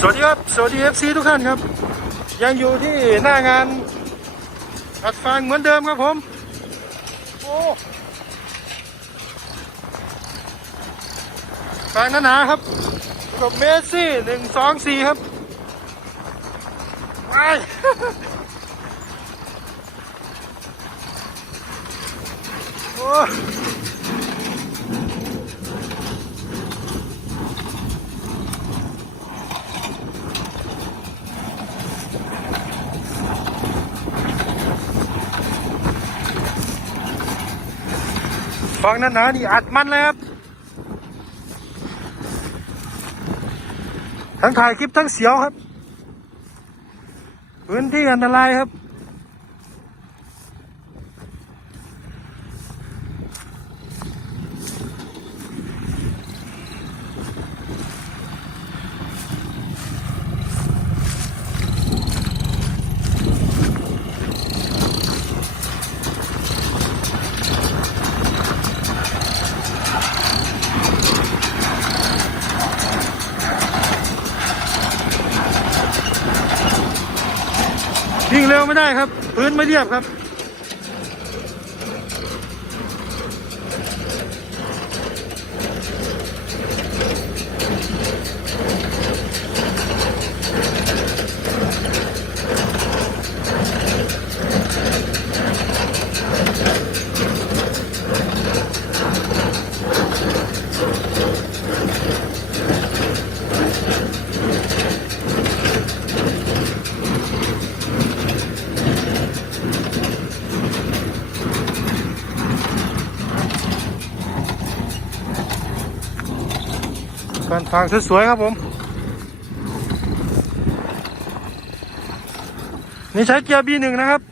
สวัสดีครับ สวัสดี FC ทุกท่านครับ ยังอยู่ที่หน้างานอัดฟางเหมือนเดิมครับผม โอ้ฟางหนาๆครับกับเมสซี่หนึ่งสองสี่ครับไปโอ้ ฟังนั่นนะนี่อัดมันเลยครับ ทั้งถ่ายคลิปทั้งเสียวครับ พื้นที่อันตรายครับ ไม่ได้ครับ พื้นไม่เรียบครับ การฟางสวยๆครับผม นี่ใช้เกียร์ B1 นะครับ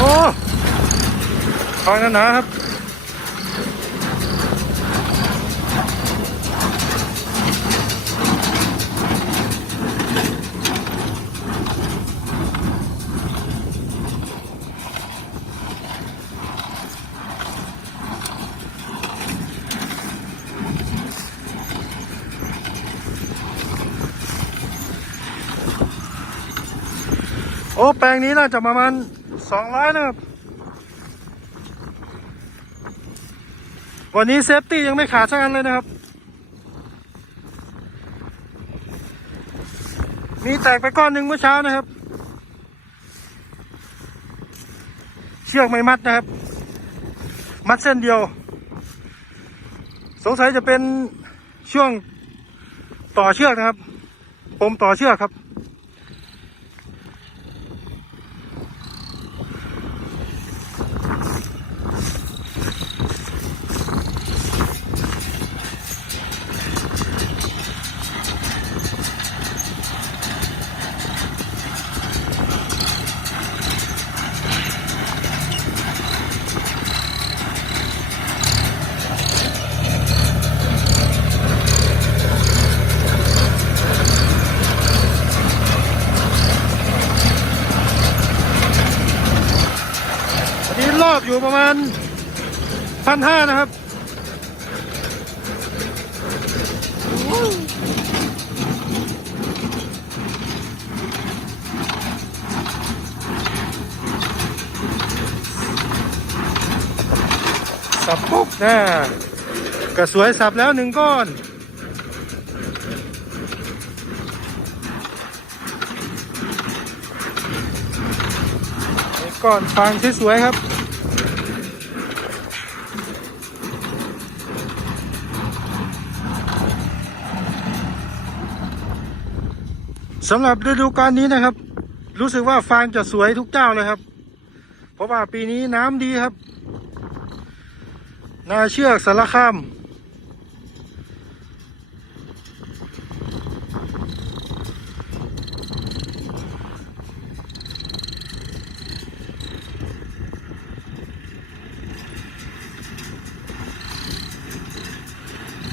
โอ้ ฟางหนาๆครับโอ้ แปลงนี้น่าจะประมาณสองร้อยนะครับ วันนี้เซฟตี้ยังไม่ขาดสักอันเลยนะครับ มีแตกไปก้อนหนึ่งเมื่อเช้านะครับ เชือกไม่มัดนะครับ มัดเส้นเดียว สงสัยจะเป็นช่วงต่อเชือกนะครับ ปมต่อเชือกครับ อยู่ประมาณพันห้านะครับสับปุ๊บนะกระสวยสับแล้วหนึ่งก้อน ก้อนฟางสวยๆครับ สำหรับฤดูกาลนี้นะครับ รู้สึกว่าฟางจะสวยทุกเจ้าเลยครับ เพราะว่าปีนี้น้ำดีครับ นาเชือกสารคาม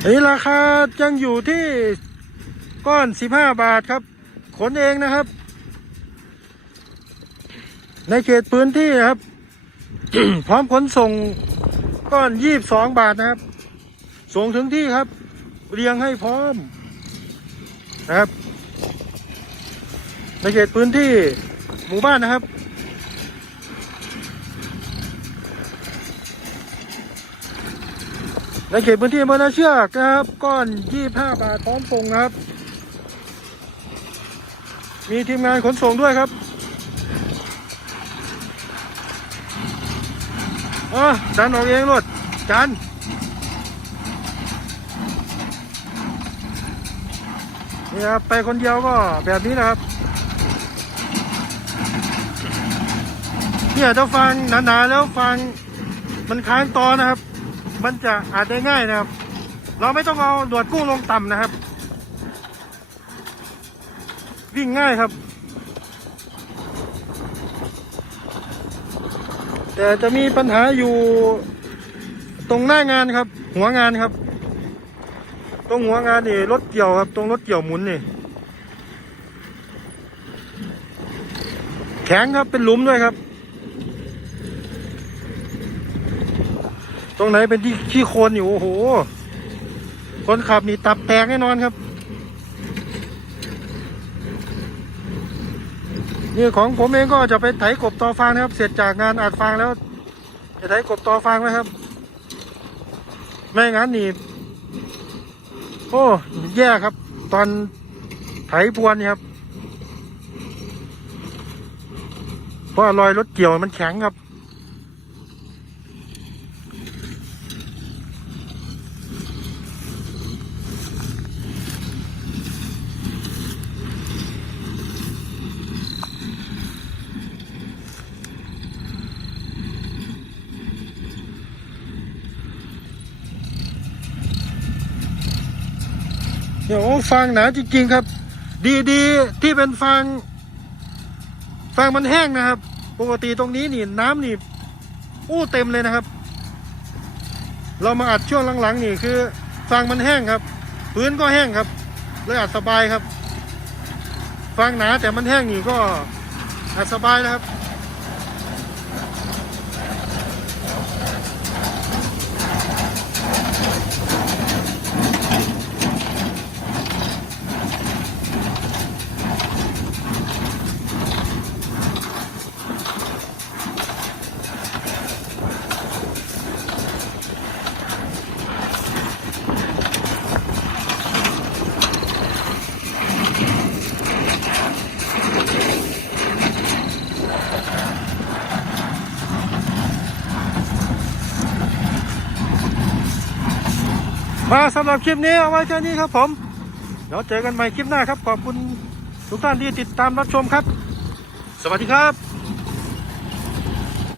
นี่ราคายังอยู่ที่ก้อน 15 บาทครับ ขนเองนะครับ ในเขตพื้นที่นะครับ พร้อมขนส่งก้อน22บสองบาทนะครับ ส่งถึงที่ครับ เรียงให้พร้อมนะครับ ในเขตพื้นที่หมู่บ้านนะครับในเขตพื้นที่อำเภอนาเชือกนะครับ ก้อน 25 บาทพร้อมส่งครับ มีทีมงานขนส่งด้วยครับอ๋อดันออกเองรถจันนี่ครับไปคนเดียวก็แบบนี้นะครับเนี่ยถ้าฟังหนาๆแล้วฟังมันค้างตอนะครับ มันจะอาจได้ง่ายนะครับ เราไม่ต้องเอาดวดกุ้งลงต่ำนะครับ วิ่งง่ายครับ แต่จะมีปัญหาอยู่ตรงหน้างานครับ หัวงานครับ ตรงหัวงานนี่รถเกี่ยวครับ ตรงรถเกี่ยวหมุนนี่แข็งครับเป็นหลุมด้วยครับ ตรงไหนเป็นที่ขี้โคลนอยู่โอ้โหคนขับนี่ตับแตกแน่นอนครับ นี่ของผมเองก็จะไปไถกบตอฟางนะครับ เสร็จจากงานอัดฟางแล้ว จะไถกบตอฟางนะครับ ไม่งั้นนี่โอ้แย่ครับ ตอนไถพวนนี่ครับ เพราะรอยรถเกี่ยวมันแข็งครับ ฟางหนาจริง ๆ ครับ ดีๆที่เป็นฟางฟางมันแห้งนะครับ ปกติตรงนี้นี่น้ำนี่อู้เต็มเลยนะครับ เรามาอัดช่วงหลังๆ นี่คือฟางมันแห้งครับ พื้นก็แห้งครับเลยอัดสบายครับฟางหนาแต่มันแห้งนี่ก็อัดสบายนะครับ มาสำหรับคลิปนี้เอาไว้แค่นี้ครับผมเดี๋ยวเจอกันใหม่คลิปหน้าครับ ขอบคุณทุกท่านที่ติดตามรับชมครับ สวัสดีครับ